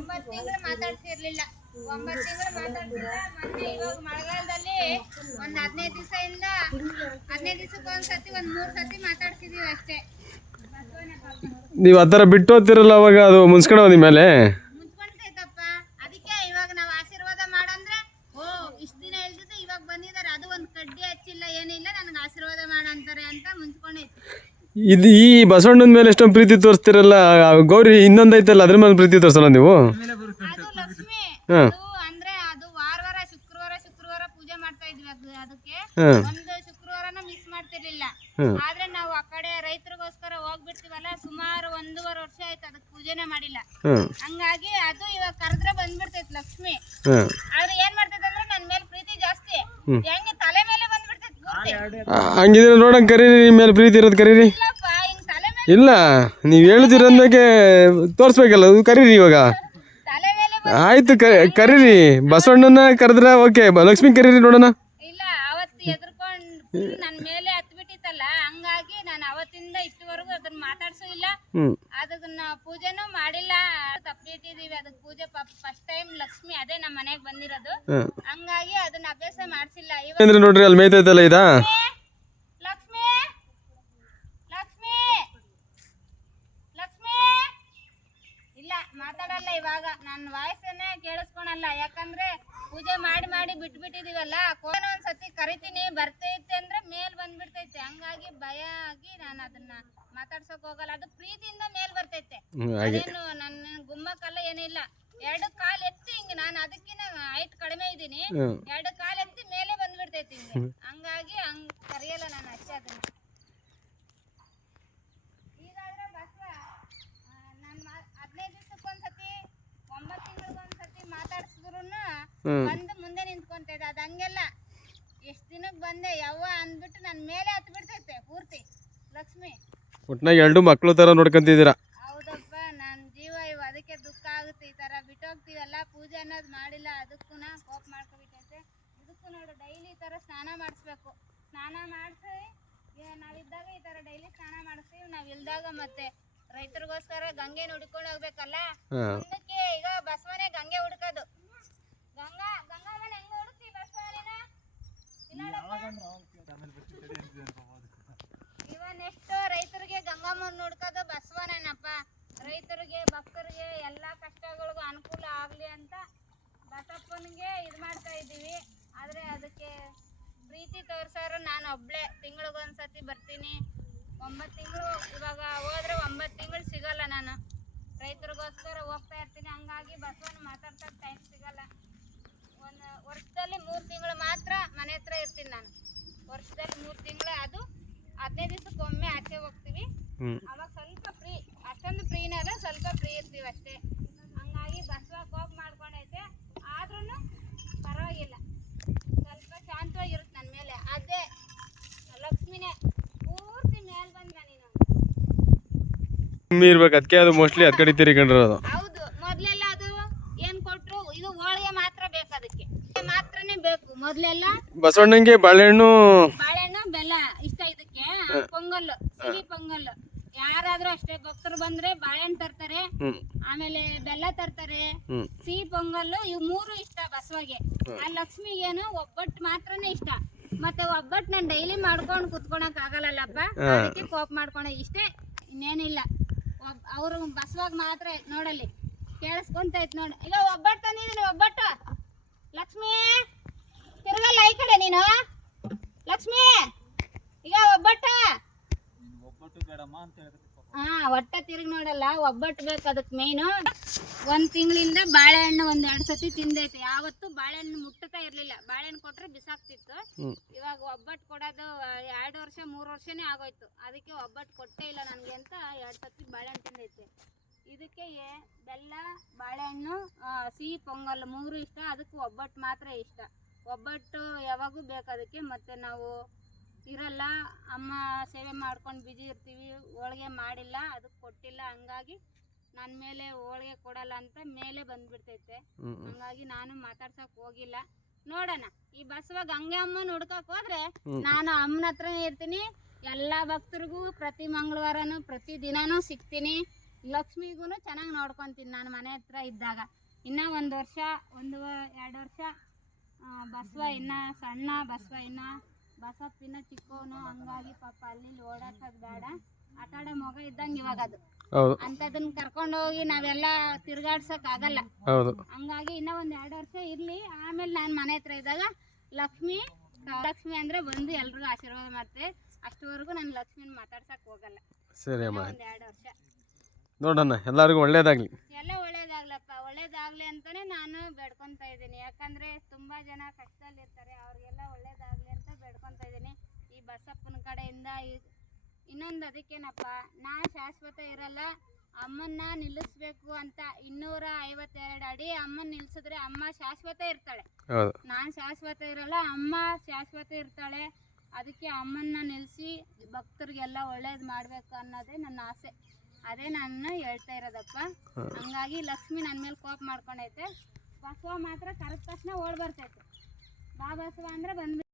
ಒಂಬತ್ತು ತಿಂಗಳು ಮಾತಾಡ್ತಿರ್ಲಿಲ್ಲ. ಒಂಬತ್ತು ತಿಂಗಳು ಮಾತಾಡ್ತಿಲ್ಲ ಮೊನ್ನೆ ಇವಾಗ ಮಳೆಗಾಲದಲ್ಲಿ ಒಂದ್ ಹದಿನೈದು ಇಲ್ಲ ಹದಿನೈದು ದಿವಸಕ್ಕೆ ಒಂದ್ಸತಿ ಒಂದ್ ಮೂರ್ ಸತಿ ಮಾತಾಡ್ತಿದೀವಿ ಅಷ್ಟೇ. ನೀವು ಆ ಥರ ಬಿಟ್ಟು ಹೋಗ್ತಿರಲ್ಲ ಅವಾಗ ಅದು ಮುನ್ಸ್ಕೊಂಡು ನಿಮ್ಮ ಮೇಲೆ ಅದಕ್ಕೆ ಇವಾಗ ನಾವ್ ಆಶೀರ್ವಾದ ಮಾಡಂದ್ರೆ ಓ ಇಷ್ಟ ದಿನ ಇಲ್ದಿದ್ದು ಇವಾಗ ಬಂದಿದಾರೆ. ಅದು ಒಂದ್ ಕಡ್ಡಿ ಹಚ್ಚಿಲ್ಲ ಏನಿಲ್ಲ ನನಗೆ ಆಶೀರ್ವಾದ ಮಾಡಂತಾರೆ ಅಂತ ಮುಂಚ್ಕೊಂಡೈತಿ ಇದು ಈ ಬಸವಣ್ಣನ ಮೇಲೆ ಎಷ್ಟೊಂದು ಪ್ರೀತಿ ತೋರಿಸ್ತಿರಲ್ಲ ಗೌರಿ ಇನ್ನೊಂದು ಐತಲ್ಲ ಅದ್ರ ಮೇಲೆ ಪ್ರೀತಿ ತೋರಿಸಲ್ಲ ನೀವು? ಅದು ಲಕ್ಷ್ಮಿ. ಹಾ. ಅದು ಅಂದ್ರೆ ಅದು ವಾರ ವಾರ ಶುಕ್ರವಾರ ಶುಕ್ರವಾರ ಪೂಜೆ ಮಾಡ್ತಾ ಇದ್ವಿ ಅದು ಅದಕ್ಕೆ ಹಾಂ. ಒಂದು ಶುಕ್ರವಾರನ ಮಿಸ್ ಮಾಡ್ತಿರ್ಲಿಲ್ಲ. ಆದ್ರೆ ನಾವು ಆ ಕಡೆ ರೈತರಿಗೋಸ್ಕರ ಹೋಗ್ಬಿಡ್ತೀವಲ್ಲ ಸುಮಾರು ಒಂದೂವರೆ ವರ್ಷ ಆಯ್ತು ಅದಕ್ಕೆ ಪೂಜೆನೆ ಮಾಡಿಲ್ಲ. ಹಾಂ. ಹಂಗಾಗಿ ಅದು ಇವಾಗ ಕರೆದ್ರೆ ಬಂದ್ಬಿಡ್ತೈತಿ ಲಕ್ಷ್ಮಿ. ಹಾಂ. ಆದ್ರೆ ಏನ್ ಮಾಡ್ತೈತೆ ಅಂದ್ರೆ ನನ್ ಮೇಲೆ ಪ್ರೀತಿ ಜಾಸ್ತಿ. ಹೆಂಗೆ ತಲೆ ಮೇಲೆ ಹಂಗಿದ್ರೆ ನೋಡಂಗೆ ಕರೀರಿ ನಿಮ್ಮ ಮೇಲೆ ಪ್ರೀತಿ ಇರೋದು ಕರೀರಿ. ಇಲ್ಲ, ನೀವು ಹೇಳ್ತಿರೋದಕ್ಕೆ ತೋರಿಸ್ಬೇಕಲ್ಲ ಅದು ಕರೀರಿ ಇವಾಗ. ಆಯ್ತು ಕರೀರಿ. ಬಸವಣ್ಣನ ಕರೆದ್ರೆ, ಓಕೆ ಲಕ್ಷ್ಮಿ ಕರೀರಿ ನೋಡೋಣ ಇಲ್ಲ ಅವತ್ತು ಎದ್ರಕೊಂಡ್ ಫುಲ್ ನನ್ ಮೇಲೆ ಹತ್ಬಿಟ್ಟಿತ್ತಲ್ಲ ಹಂಗಾಗಿ ನಾನು ಅವತ್ತಿಂದ ಇಷ್ಟವರೆಗೂ ಅದನ್ನ ಮಾತಾಡ್ಸೂ ಇಲ್ಲ. ಅದನ್ನ ಪೂಜೆನೂ ಮಾಡಿಲ್ಲ. ತಪ್ಪಿಟ್ಟಿದೀವಿ ಅದಕ್ಕೆ ಪೂಜೆ ಫಸ್ಟ್ ಟೈಮ್ ಲಕ್ಷ್ಮಿ ಅದೇ ನಮ್ಮ ಮನೆಗೆ ಬಂದಿರೋದು. ಹಂಗಾಗಿ ಅದನ್ನ ಅಭ್ಯಾಸ ಮಾಡ್ಸಿಲ್ಲ. ಇವಾಗ ನೋಡ್ರಿ ಅಲ್ಲಿ ಮೇಯ್ತೈತಲ್ಲ ಇದಾ ಲಕ್ಷ್ಮಿ ಲಕ್ಷ್ಮಿ ಲಕ್ಷ್ಮಿ ಇಲ್ಲ ಮಾತಾಡಲ್ಲ ಇವಾಗ. ನನ್ನ ವಾಯ್ಸನ್ನೇ ಕೇಳಿಸ್ಕೊಳಲ್ಲ. ಯಾಕಂದ್ರೆ ಪೂಜೆ ಮಾಡಿ ಮಾಡಿ ಬಿಟ್ಬಿಟ್ಟಿದೀವಲ್ಲ ಕೋನ ಒಂದ್ಸತಿ ಕರಿತೀನಿ ಬರ್ತೈತೆ ಅಂದ್ರೆ ಮೇಲ್ ಬಂದ್ಬಿಡ್ತೈತೆ. ಹಂಗಾಗಿ ಭಯ ಆಗಿ ನಾನು ಅದನ್ನ ಮಾತಾಡ್ಸೋಕ್ ಹೋಗಲ್ಲ. ಅದು ಪ್ರೀತಿಯಿಂದ ಮೇಲ್ ಬರ್ತೈತೆ. ಅದೇನು ನನ್ನ ಗುಮ್ಮಕ್ಕಲ್ಲ ಏನಿಲ್ಲ. ಎರಡು ಕಾಲ್ ಎತ್ತಿ ಹಿಂಗ್ ನಾನು ಅದಕ್ಕಿನ ಹೈಟ್ ಕಡಿಮೆ ಇದ್ದೀನಿ. ಎರಡು ಕಾಲ್ ಎತ್ತಿ ಮೇಲೆ ಬಂದ್ಬಿಡ್ತೈತಿ ಹಿಂಗೆ. ಹಂಗಾಗಿ ಹಂಗ್ ಕರಿಯಲ್ಲ ನಾನು ಅಷ್ಟೇ ಅದನ್ನ ಈಗಾದ್ರೆ ಬಸವ ನನ್ನ ಹದಿನೈದು ದಿವಸಕ್ಕೊಂದ್ಸತಿ ಒಂಬತ್ತು ತಿಂಗಳಿಗೊಂದ್ಸತಿ ಮಾತಾಡ್ಸಿದ್ರು ಹ್ಞೂ ಬಂದು ಮುಂದೆ ನಿಂತ್ಕೊಂತೈತೆ ಅದು ಹಂಗೆಲ್ಲ. ಎಷ್ಟು ದಿನಕ್ಕೆ ಬಂದೆ? ಯವ್ವ ಅಂದ್ಬಿಟ್ಟು ನನ್ ಮೇಲೆ ಹತ್ ಬಿಡ್ತೈತೆ ಪೂರ್ತಿ. ಲಕ್ಷ್ಮಿ. ಒಟ್ನಾಗ ಎರಡು ಮಕ್ಕಳು ತರ ನೋಡ್ಕೊಂತಿದ್ದೀರಾ? ಹೌದಪ್ಪ ನನ್ ಜೀವ ಇವ ಅದಕ್ಕೆ ದುಃಖ ಆಗುತ್ತೆ ಈ ತರ. ಬಿಟ್ಟೋಗ್ತೀವಲ್ಲ ಪೂಜೆ ಅನ್ನೋದು ಮಾಡಿಲ್ಲ ಅದಕ್ಕೂ ಕೋಪ ಮಾಡ್ಕೊಬಿಟ್ಟೈತೆ. ಇದಕ್ಕೂ ನೋಡು ಡೈಲಿ ಈ ತರ ಸ್ನಾನ ಮಾಡಿಸ್ಬೇಕು. ಸ್ನಾನ ಮಾಡಿಸಿ ನಾವಿದ್ದಾಗ ಈ ತರ ಡೈಲಿ ಸ್ನಾನ ಮಾಡಿಸ್ತೀವಿ ನಾವ್ ಇಲ್ದಾಗ ಮತ್ತೆ ರೈತರಿಗೋಸ್ಕರ ಗಂಗೆ ಹುಡ್ಕೊಂಡು ಹೋಗ್ಬೇಕಲ್ಲ ಹಾಂ ಮುಂದಕ್ಕೆ ಈಗ ಬಸವನೇ ಗಂಗೆ ಹುಡ್ಕೋದು ಗಂಗಾ ಗಂಗಾವನ ಹೆಂಗ್ ಹುಡುಕ್ತಿ ಬಸವನೇನ ಇವ ನೆಕ್ಸ್ಟ್ ರೈತರಿಗೆ ಗಂಗಮ್ಮನ ನೋಡ್ಕೋದು ಬಸವನೇನಪ್ಪ ರೈತರಿಗೆ ಭಕ್ತರಿಗೆ ಎಲ್ಲ ಕಷ್ಟಗಳಿಗೂ ಅನುಕೂಲ ಆಗಲಿ ಅಂತ ಬಸಪ್ಪನಿಗೆ ಇದು ಮಾಡ್ತಾ ಇದ್ದೀವಿ. ಆದರೆ ಅದಕ್ಕೆ ಪ್ರೀತಿ ತೋರ್ಸೋರು ನಾನು ಒಬ್ಳೆ. ತಿಂಗಳಿಗೊಂದ್ಸತಿ ಬರ್ತೀನಿ. ಒಂಬತ್ತು ತಿಂಗಳು ಇವಾಗ ಹೋದ್ರೆ ಒಂಬತ್ತು ತಿಂಗಳು ಸಿಗಲ್ಲ ನಾನು. ರೈತರಿಗೋಸ್ಕರ ಹೋಗ್ತಾ ಇರ್ತೀನಿ. ಹಂಗಾಗಿ ಬಸವನ ಮಾತಾಡ್ತಾ ಟೈಮ್ ಸಿಗಲ್ಲ. ಒಂದು ವರ್ಷದಲ್ಲಿ ಮೂರು ತಿಂಗಳು ಮಾತ್ರ ಮನೆ ಹತ್ರ ಇರ್ತೀನಿ ನಾನು. ವರ್ಷದಲ್ಲಿ ಮೂರು ತಿಂಗಳು ಅದು. ಹದಿನೈದು ದಿವಸಕ್ಕೊಮ್ಮೆ ಆಚೆ ಹೋಗ್ತೀವಿ. ಅವಾಗ ಸ್ವಲ್ಪ ಫ್ರೀ ಅಷ್ಟೊಂದು ಫ್ರೀನೇ ಅಲ್ಲ ಸ್ವಲ್ಪ ಫ್ರೀ ಇರ್ತೀವಿ ಅಷ್ಟೇ. ಹಂಗಾಗಿ ಬಸವ ಕೋಪ್ ಮಾಡ್ಕೊಂಡೈತೆ. ಆದ್ರೂ ಪರವಾಗಿಲ್ಲ. ಸ್ವಲ್ಪ ಶಾಂತವಾಗಿರುತ್ತೆ ನನ್ನ ಮೇಲೆ. ಅದೇ ಲಕ್ಷ್ಮಿನೇ ಪೂರ್ತಿ ಮೇಲೆ ಬಂದ ನೀನು. ಇರ್ಬೇಕು. ಅದಕ್ಕೆ ಅದು ಮೋಸ್ಟ್ಲಿ ಅದ್ ಕಡೆ ಹೌದು ಮೊದ್ಲೆಲ್ಲ ಅದು ಏನ್ ಕೊಟ್ರು ಇದು ಹೋಳಿಗೆ ಮಾತ್ರ ಬೇಕು ಅದಕ್ಕೆ ಮಾತ್ರನೇ ಬೇಕು ಮೊದ್ಲೆಲ್ಲ ಬಸವಣ್ಣಂಗೆ ಬಾಳೆಹಣ್ಣು ಬಾಳೆಹಣ್ಣು ಬೆಲ್ಲ ಇಷ್ಟ ಇದಕ್ಕೆ. ಪೊಂಗಲ್ ಸಿಹಿ ಪೊಂಗಲ್ ಯಾರಾದ್ರೂ ಅಷ್ಟೇ ಭಕ್ತರು ಬಂದ್ರೆ ಬಾಳೆಹಣ್ಣು ತರ್ತಾರೆ. ಆಮೇಲೆ ಬೆಲ್ಲ ತರ್ತಾರೆ. ಸಿಹಿ ಪೊಂಗಲ್ಲು ಇವು ಮೂರು ಇಷ್ಟ ಬಸವಗೆ. ಆ ಲಕ್ಷ್ಮಿಗೇನು ಒಬ್ಬಟ್ಟು ಮಾತ್ರನೇ ಇಷ್ಟ. ಮತ್ತೆ ಒಬ್ಬಟ್ಟು ನಾನು ಡೈಲಿ ಮಾಡ್ಕೊಂಡು ಕುತ್ಕೊಳಕ್ ಆಗಲ್ಲಲ್ಲಪ್ಪ. ಅದಕ್ಕೆ ಕೋಪ್ ಮಾಡ್ಕೊಂಡೆ ಇಷ್ಟೇ. ಇನ್ನೇನಿಲ್ಲ. ಅವರು ಬಸವಾಗ ಮಾತ್ರ ನೋಡಲ್ಲಿ. ಕೇಳಿಸ್ಕೊಂತೈತ್ ನೋಡಿ. ಈಗ ಒಬ್ಬಟ್ಟು ತಂದಿದ್ದೀನಿ ಒಬ್ಬಟ್ಟು. ಲಕ್ಷ್ಮಿ! ತಿರ್ಗಲ್ಲ ಈ ಕಡೆ ನೀನು. ಲಕ್ಷ್ಮಿ ಈಗ ಒಬ್ಬಟ್ಟ. ಹಾ ಒಟ್ಟ ತಿರುಗಿ ನೋಡಲ್ಲ ಒಬ್ಬಟ್ಟು ಬೇಕು ಅದಕ್ಕೆ ಮೇನು ಒಂದ್ ತಿಂಗಳಿಂದ ಬಾಳೆಹಣ್ಣು ಒಂದ್ ಎರಡ್ ಸತಿ ತಿಂದೈತೆ. ಯಾವತ್ತು ಬಾಳೆಹಣ್ಣು ಮುಟ್ಟತಾ ಇರ್ಲಿಲ್ಲ. ಬಾಳೆಹಣ್ಣು ಕೊಟ್ರೆ ಬಿಸಾಕ್ತಿತ್ತು. ಇವಾಗ ಒಬ್ಬಟ್ಟು ಕೊಡೋದು ಎರಡು ವರ್ಷ ಮೂರು ವರ್ಷನೇ ಆಗೋಯ್ತು. ಅದಕ್ಕೆ ಒಬ್ಬಟ್ಟು ಕೊಟ್ಟೇ ಇಲ್ಲ ನನಗೆ ಅಂತ ಎರಡು ಸತಿ ಬಾಳೆಹಣ್ಣು ತಿಂದೈತೆ. ಇದಕ್ಕೆ ಬೆಲ್ಲ ಬಾಳೆಹಣ್ಣು ಸಿಹಿ ಪೊಂಗಲ್ ಮೂರು ಇಷ್ಟ. ಅದಕ್ಕೆ ಒಬ್ಬಟ್ಟು ಮಾತ್ರ ಇಷ್ಟ. ಒಬ್ಬಟ್ಟು ಯಾವಾಗೂ ಬೇಕು ಅದಕ್ಕೆ ಮತ್ತೆ ನಾವು ಇರಲ್ಲ ಅಮ್ಮ ಸೇವೆ ಮಾಡ್ಕೊಂಡು ಬಿಜಿ ಇರ್ತೀವಿ ಹೋಳ್ಗೆ ಮಾಡಿಲ್ಲ ಅದಕ್ಕೆ ಕೊಟ್ಟಿಲ್ಲ ಹಂಗಾಗಿ ನನ್ನ ಮೇಲೆ ಹೋಳ್ಗೆ ಕೊಡಲ್ಲ ಅಂತ ಮೇಲೆ ಬಂದ್ಬಿಡ್ತೈತೆ. ಹಂಗಾಗಿ ನಾನು ಮಾತಾಡ್ಸಕ್ ಹೋಗಿಲ್ಲ. ನೋಡೋಣ ಈ ಬಸವ ಹಂಗೆ ಅಮ್ಮನ ಹುಡ್ಕಕ್ ಹೋದ್ರೆ ನಾನು ಅಮ್ಮನ ಹತ್ರನೇ ಇರ್ತೀನಿ ಎಲ್ಲಾ ಭಕ್ತರಿಗೂ ಪ್ರತಿ ಮಂಗಳವಾರನು ಪ್ರತಿ ದಿನಾನೂ ಸಿಗ್ತೀನಿ. ಲಕ್ಷ್ಮಿಗೂ ಚೆನ್ನಾಗಿ ನೋಡ್ಕೊಂತೀನಿ ನಾನು ಮನೆ ಹತ್ರ ಇದ್ದಾಗ. ಇನ್ನ ಒಂದು ವರ್ಷ ಒಂದು ಎರಡು ವರ್ಷ ಬಸವ ಇನ್ನ ಸಣ್ಣ ಬಸವ ಇನ್ನ ಬಸಪ್ಪ ಇನ್ನ ಚಿಕ್ಕವನು ಹಂಗಾಗಿ ಪಾಪ ಅಲ್ಲಿ ಇಲ್ಲಿ ಓಡಾಡ್ಸೋದು ಬೇಡ. ಆಟ ಆಡೋ ಮಗ ಇದ್ದಂಗೆ ಇವಾಗ ಅದು. ಹೌದು. ಅಂಥದನ್ನ ಕರ್ಕೊಂಡೋಗಿ ನಾವೆಲ್ಲ ತಿರ್ಗಾಡ್ಸಕ್ ಆಗಲ್ಲ. ಹೌದು. ಹಂಗಾಗಿ ಇನ್ನ ಒಂದ್ ಎರಡು ವರ್ಷ ಇರ್ಲಿ. ಆಮೇಲೆ ನಾನು ಮನೆ ಹತ್ರ ಇದ್ದಾಗ ಲಕ್ಷ್ಮಿ ಲಕ್ಷ್ಮಿ ಅಂದ್ರೆ ಬಂದು ಎಲ್ರಿಗೂ ಆಶೀರ್ವಾದ ಮಾಡ್ತೆ. ಅಷ್ಟವರೆಗೂ ನಾನು ಲಕ್ಷ್ಮಿನ ಮಾತಾಡ್ಸಕ್ ಹೋಗಲ್ಲ. ಸರಿ ಅಮ್ಮ. ಒಂದು ಎರಡು ವರ್ಷ. ನೋಡೋಣ ಎಲ್ಲರಿಗೂ ಒಳ್ಳೇದಾಗಲಿ. ಎಲ್ಲ ಒಳ್ಳೇದಾಗ್ಲಪ್ಪ ಒಳ್ಳೇದಾಗ್ಲಿ ಅಂತಾನೆ ನಾನು ಬೇಡ್ಕೊಂತ ಇದ್ದೀನಿ. ಯಾಕಂದ್ರೆ ತುಂಬಾ ಜನ ಕಷ್ಟದಲ್ಲಿ ಇರ್ತಾರೆ ಅವ್ರಿಗೆಲ್ಲ ಒಳ್ಳೇದಾಗ್ಲಿ ಅಂತ ಬೇಡ್ಕೊಂತ ಇದ್ದೀನಿ. ಈ ಬಸಪ್ಪನ ಕಡೆಯಿಂದ ಇನ್ನೊಂದು ಅದಕ್ಕೇನಪ್ಪ ನಾ ಶಾಶ್ವತ ಇರಲ್ಲ ಅಮ್ಮನ್ನ ನಿಲ್ಲಿಸ್ಬೇಕು ಅಂತ ಇನ್ನೂರ ಐವತ್ತೆರಡು ಅಡಿ ಅಮ್ಮನ್ ನಿಲ್ಸಿದ್ರೆ ಅಮ್ಮ ಶಾಶ್ವತ ಇರ್ತಾಳೆ. ನಾನು ಶಾಶ್ವತ ಇರಲ್ಲ ಅಮ್ಮ ಶಾಶ್ವತ ಇರ್ತಾಳೆ. ಅದಕ್ಕೆ ಅಮ್ಮನ್ನ ನಿಲ್ಸಿ ಭಕ್ತರಿಗೆಲ್ಲ ಒಳ್ಳೇದ್ ಮಾಡ್ಬೇಕು ಅನ್ನೋದೇ ನನ್ನ ಆಸೆ. ಅದೇ ನಾನು ಹೇಳ್ತಾ ಇರೋದಪ್ಪ. ಹಂಗಾಗಿ ಲಕ್ಷ್ಮಿ ನನ್ನ ಮೇಲೆ ಕೋಪ ಮಾಡ್ಕೊಂಡೈತೆ. ಬಸವ ಮಾತ್ರ ಕರೆದ ತಕ್ಷಣ ಓಡ್ ಬರ್ತೈತೆ. ಬಾ ಬಸವ ಅಂದ್ರೆ ಬಂದ್ಬಿಟ್ಟು